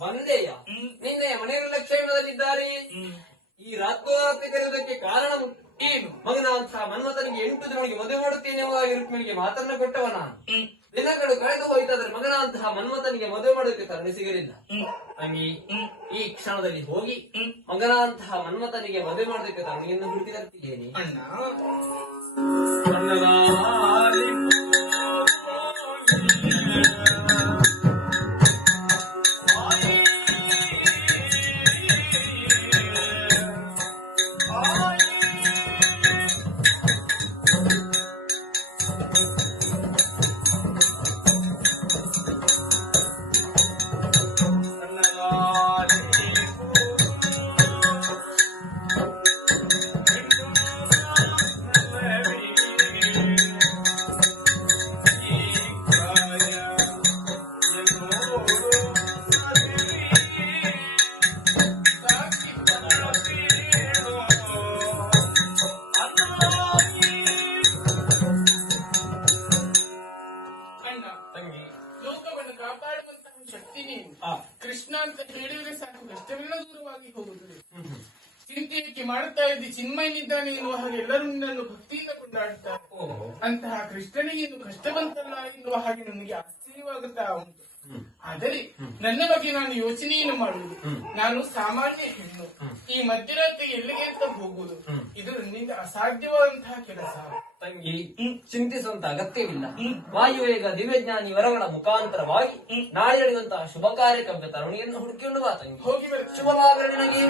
ಬಂದೆಯ ನಿನ್ನೆ ಮನೆಯಲ್ಲ ಕ್ಷೇಮದಲ್ಲಿದ್ದಾರೆ. ಈ ರಾತ್ರೋರಾತ್ರಿ ಕರೆಯುವುದಕ್ಕೆ ಕಾರಣ ಏನು? ಮಗನಾಂತಹ ಮನ್ಮಥನಿಗೆ 8 ದಿನಗಳಿಗೆ ಮದುವೆ ಮಾಡುತ್ತೇನೆ ಎಂಬುದಾಗಿ ರುಕ್ಮಿಣಿಗೆ ಮಾತನ್ನ ಕೊಟ್ಟವ ನಾನು. ದಿನಗಳು ಕಳೆದು ಹೋಯ್ತಾದ್ರೆ ಮಗನಾಂತಹ ಮನ್ಮಥನಿಗೆ ಮದುವೆ ಮಾಡೋದಕ್ಕೆ ಕರುಣೆ ಸಿಗಲಿಲ್ಲ. ತಂಗಿ, ಈ ಕ್ಷಣದಲ್ಲಿ ಹೋಗಿ ಮಗನಾಂತಹ ಮನ್ಮಥನಿಗೆ ಮದುವೆ ಮಾಡೋದಕ್ಕೆ ಕರುಣೆಯನ್ನು ಹುಡುಕಿ ತರ್ತಿದ್ದೇನೆ. ಲೋಕವನ್ನು ಕಾಪಾಡುವಂತಹ ಶಕ್ತಿ ನೀನು. ಕೃಷ್ಣ ಅಂತ ಹೇಳಿದ್ರೆ ಸಾಕು, ಕಷ್ಟವೆಲ್ಲ ದೂರವಾಗಿ ಹೋಗುತ್ತದೆ. ಚಿಂತೆಯಕ್ಕೆ ಮಾಡುತ್ತಾ ಇದ್ದಿ ಚಿನ್ಮಯನಿದ್ದಾನೆ ಎನ್ನುವ ಹಾಗೆ ಎಲ್ಲರೂ ನಿನ್ನನ್ನು ಭಕ್ತಿಯಿಂದ ಕೊಂಡಾಡುತ್ತಾರೆ. ಅಂತಹ ಕೃಷ್ಣನಿಗೆ ಇನ್ನು ಕಷ್ಟ ಬಂತಲ್ಲ ಎನ್ನುವ ಹಾಗೆ ನನಗೆ ಆಶ್ಚರ್ಯವಾಗುತ್ತಾ ಉಂಟು. ಆದರೆ ನನ್ನ ಬಗ್ಗೆ ನಾನು ಯೋಚನೆಯನ್ನು ಮಾಡುವುದು, ನಾನು ಸಾಮಾನ್ಯ ಹೆಣ್ಣು, ಈ ಮಧ್ಯರಾತ್ರಿ ಎಲ್ಲಿಗೆ ಅಂತ ಹೋಗುವುದು ಇದು ನನ್ನಿಂದ ಅಸಾಧ್ಯವಾದಂತಹ ಕೆಲಸ. ತಂಗಿ, ಚಿಂತಿಸುವಂತ ಅಗತ್ಯವಿಲ್ಲ. ವಾಯುವೇಗ ದಿವ್ಯಜ್ಞಾನಿ ವರಗಳ ಮುಖಾಂತರವಾಗಿ ನಾಳೆ ನಡೆಯುವಂತಹ ಶುಭ ಕಾರ್ಯಕ್ರಮದ ತರುಣಿಯನ್ನು ಹುಡುಕಿಕೊಂಡು ಬಾ ತಂಗಿ. ಹೋಗಿ ಬರ. ಶುಭವಾಗಲಿ ನಿನಗೆ.